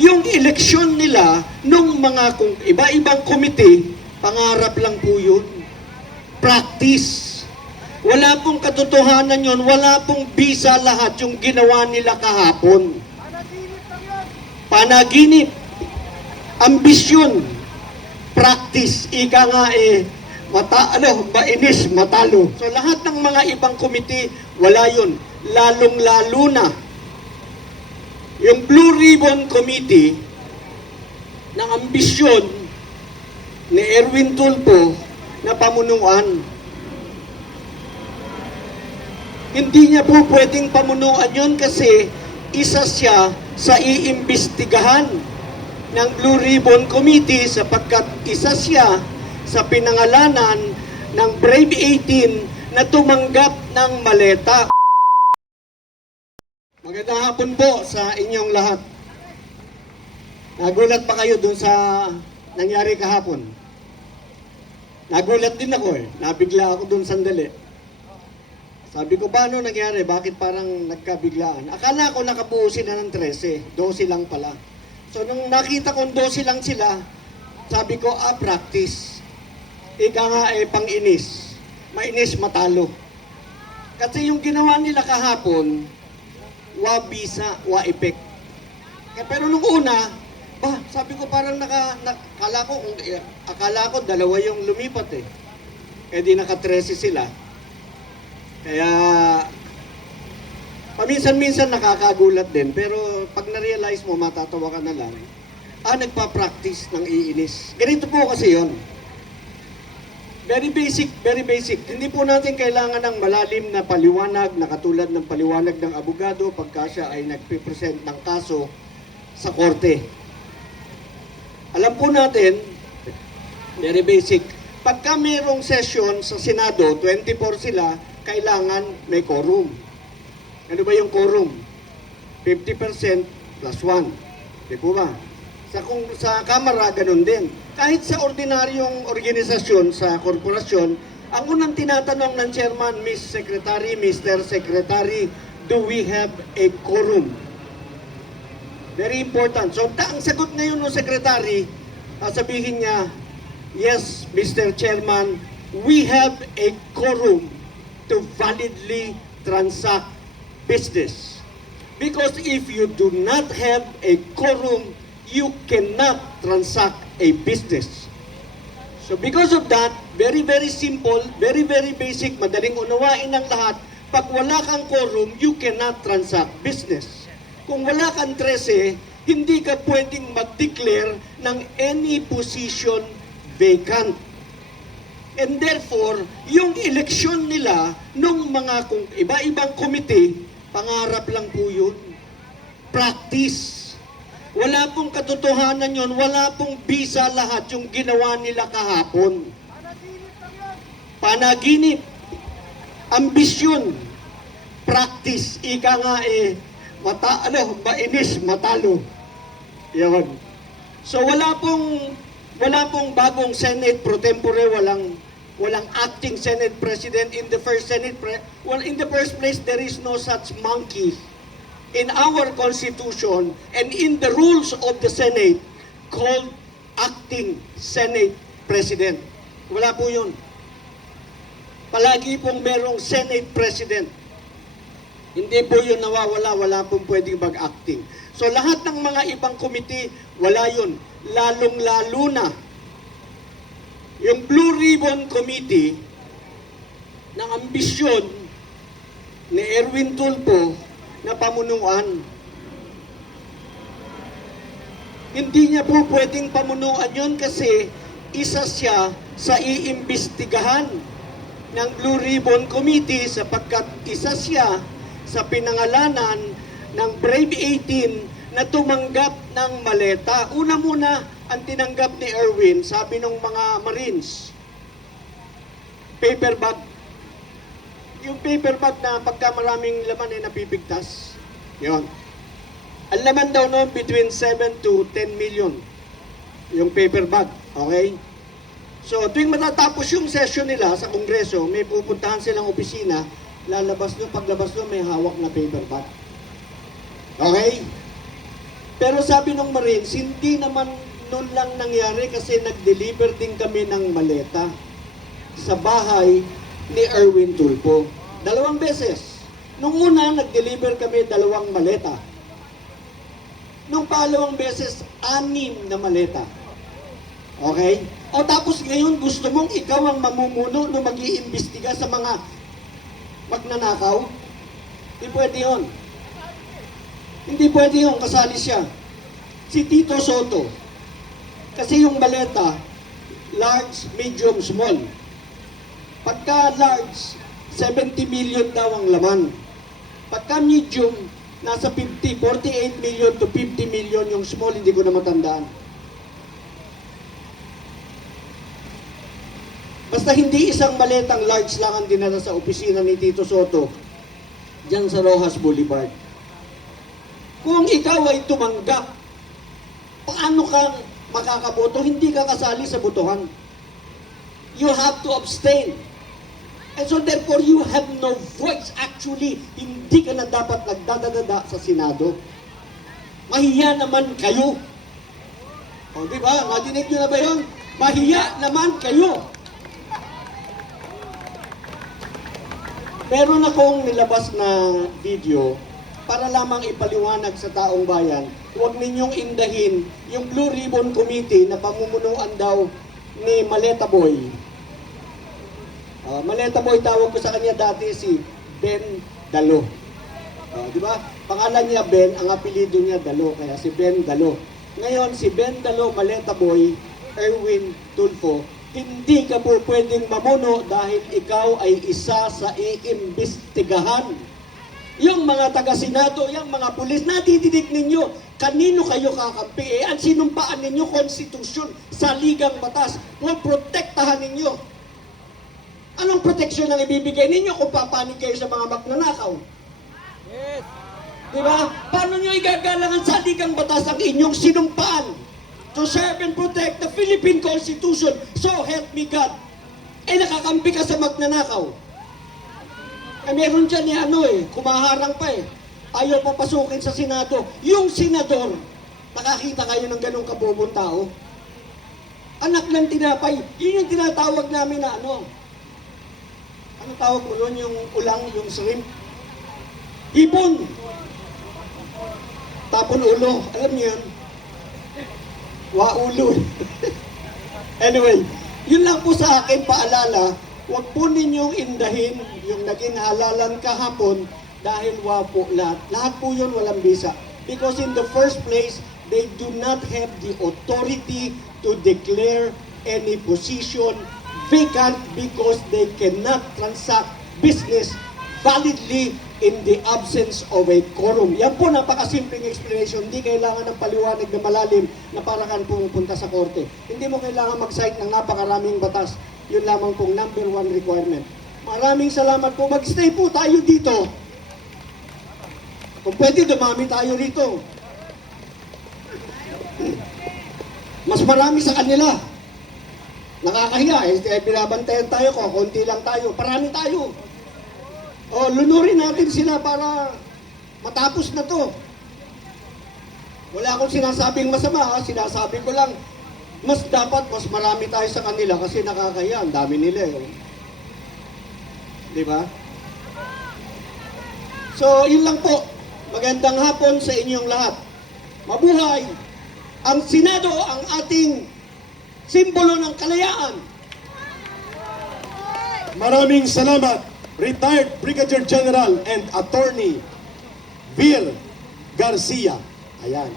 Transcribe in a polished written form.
yung eleksyon nila nung mga iba-ibang komite, pangarap lang po yun. Practice. Wala pong katotohanan yun, wala pong bisa lahat yung ginawa nila kahapon. Panaginip. Ambisyon. Practice. Ika nga mainis, matalo. So lahat ng mga ibang komite, wala yun. Lalong-lalo na yung Blue Ribbon Committee ng ambisyon ni Erwin Tulfo na pamunuan. Hindi niya po pwedeng pamunuan yun kasi isa siya sa iimbestigahan ng Blue Ribbon Committee sapagkat isa siya sa pinangalanan ng Brave 18 na tumanggap ng maleta. Magandang hapon po sa inyong lahat. Nagulat pa kayo dun sa nangyari kahapon? Nagulat din ako Nabigla ako dun sandali. Sabi ko, paano nangyari? Bakit parang nagkabiglaan? Akala ko nakabuo sila ng 13. 12 lang pala. So nung nakita kong 12 lang sila, sabi ko, practice. Ika nga pang-inis. Mainis, matalo. Kasi yung ginawa nila kahapon, wa bisa, wa effect. Pero nung una, sabi ko parang akala ko dalawa yung lumipat di naka-13 sila. Kaya paminsan-minsan nakakagulat din, pero pag na-realize mo, matatawa ka na lang. Nagpa-practice ng iinis. Ganito po kasi yon. Very basic, very basic. Hindi po natin kailangan ng malalim na paliwanag na katulad ng paliwanag ng abogado pagka siya ay nagpipresent ng kaso sa korte. Alam po natin, very basic, pagka mayroong session sa Senado, 24 sila, kailangan may quorum. Ano ba yung quorum? 50% plus 1. Di po ba? Sa Kamara, ganun din. Kahit sa ordinaryong organisasyon, sa korporasyon, ang unang tinatanong ng chairman, Miss Secretary, Mr. Secretary, do we have a quorum? Very important. So, ang sagot ngayon ng Secretary, sabihin niya, yes, Mr. Chairman, we have a quorum to validly transact business. Because if you do not have a quorum, you cannot transact a business. So because of that, very, very simple, very, very basic, madaling unawain ng lahat, pag wala kang quorum, you cannot transact business. Kung wala kang 13, hindi ka pwedeng mag-declare ng any position vacant. And therefore, yung eleksyon nila nung mga iba-ibang komite, pangarap lang po yun. Practice. Wala pong katotohanan yun, wala pong bisa lahat yung ginawa nila kahapon. Panaginip. Ambisyon. Practice. Ika nga mainis, matalo. Yan. So wala pong bagong Senate pro tempore, walang acting Senate President in the first Senate. In the first place, there is no such monkey in our Constitution and in the rules of the Senate called acting Senate President. Wala po yun. Palagi pong merong Senate President. Hindi po yun nawawala, wala pong pwedeng mag-acting. So lahat ng mga ibang komite, wala yun. Lalong-lalo na yung Blue Ribbon Committee ng ambisyon ni Erwin Tulfo na pamunuan. Hindi niya po pwedeng pamunuan yun kasi isa siya sa iimbestigahan ng Blue Ribbon Committee sapagkat isa siya sa pinangalanan ng Brave 18 na tumanggap ng maleta. Una muna, ang tinanggap ni Erwin, sabi ng mga Marines, paper bag. Yung paper bag na pagka maraming laman ay napipigtas. Yun. Ang laman daw noon between 7 to 10 million. Yung paper bag. Okay? So, tuwing matatapos yung session nila sa Kongreso, may pupuntahan silang opisina, paglabas nyo, may hawak na paper bag. Okay? Pero sabi ng Marines, hindi naman noon lang nangyari kasi nag-deliver din kami ng maleta sa bahay ni Erwin Tulfo. 2 beses. Nung una, nag-deliver kami 2 maleta. Nung pangalawang beses, 6 na maleta. Okay? O tapos ngayon, gusto mong ikaw ang mamumuno no mag-iimbestiga sa mga magnanakaw? Hindi pwede yun. Hindi pwede yun, kasali siya. Si Tito Soto. Kasi yung maleta, large, medium, small. Pagka large, 70 million daw ang laman. Pagka medium, nasa 48 million to 50 million. Yung small, hindi ko na matandaan. Basta hindi isang maletang large lang ang dinala sa opisina ni Tito Soto diyan sa Rojas Boulevard. Kung ikaw ay tumanggap, paano ka makakaboto? Hindi ka kasali sa botohan. You have to abstain. And so therefore, you have no voice. Actually, hindi ka na dapat nagdadadada sa Senado. Mahiya naman kayo. O, di ba? Nadinig nyo na ba yun? Mahiya naman kayo. Meron akong nilabas na video para lamang ipaliwanag sa taong bayan. Huwag ninyong indahin yung Blue Ribbon Committee na pamumunuan daw ni Maleta Boy. Maleta Boy, tawag ko sa kanya dati si Ben Dalo. Di ba? Pangalan niya Ben, ang apelido niya Dalo, kaya si Ben Dalo. Ngayon, si Ben Dalo, Maleta Boy, Erwin Tulfo, hindi ka po pwedeng mamuno dahil ikaw ay isa sa iimbestigahan. Yung mga taga-senado, yung mga pulis, nadidinig ninyo, kanino kayo kakampi? Ang sinumpaan ninyo, konstitusyon, saligang batas, huwag protektahan ninyo. Anong proteksyon ang ibibigay ninyo kung papanig kayo sa mga magnanakaw? Yes. Diba? Paano nyo igagalangan sa saligang batas ang inyong sinumpaan? To serve and protect the Philippine Constitution. So help me God. Nakakampi ka sa magnanakaw. Meron dyan kumaharang pa Ayaw papasukin sa Senado. Yung senador, nakakita kayo ng ganong kabobong tao? Anak ng tinapay. Yun yung tinatawag namin na ano tawag mo nun? Yung ulang, yung shrimp. Ibon. Tapon ulo. Alam niyo yan? Waulo. Anyway, yun lang po sa akin paalala, huwag po ninyong indahin yung naging halalan kahapon dahil wapo lahat. Lahat po yun walang bisa. Because in the first place, they do not have the authority to declare any position vacant because they cannot transact business validly in the absence of a quorum. Yan po, napakasimpleng explanation. Hindi kailangan ng paliwanag na malalim na para kang pumupunta sa korte. Hindi mo kailangan mag-cite ng napakaraming batas. Yun lamang pong number 1 requirement. Maraming salamat po. Mag-stay po tayo dito. Kung pwede, dumami tayo rito. Mas marami sa kanila. Nakakahiya. Binabantayan tayo ko. Konti lang tayo. Parami tayo. Lunurin natin sila para matapos na to. Wala akong sinasabing masama, sinasabi ko lang, mas marami tayo sa kanila kasi nakakaya, ang dami nila Di ba? So, yun lang po. Magandang hapon sa inyong lahat. Mabuhay! Ang Senado, ang ating simbolo ng kalayaan. Maraming salamat, Retired Brigadier General and Attorney Vir Garcia. Ayan.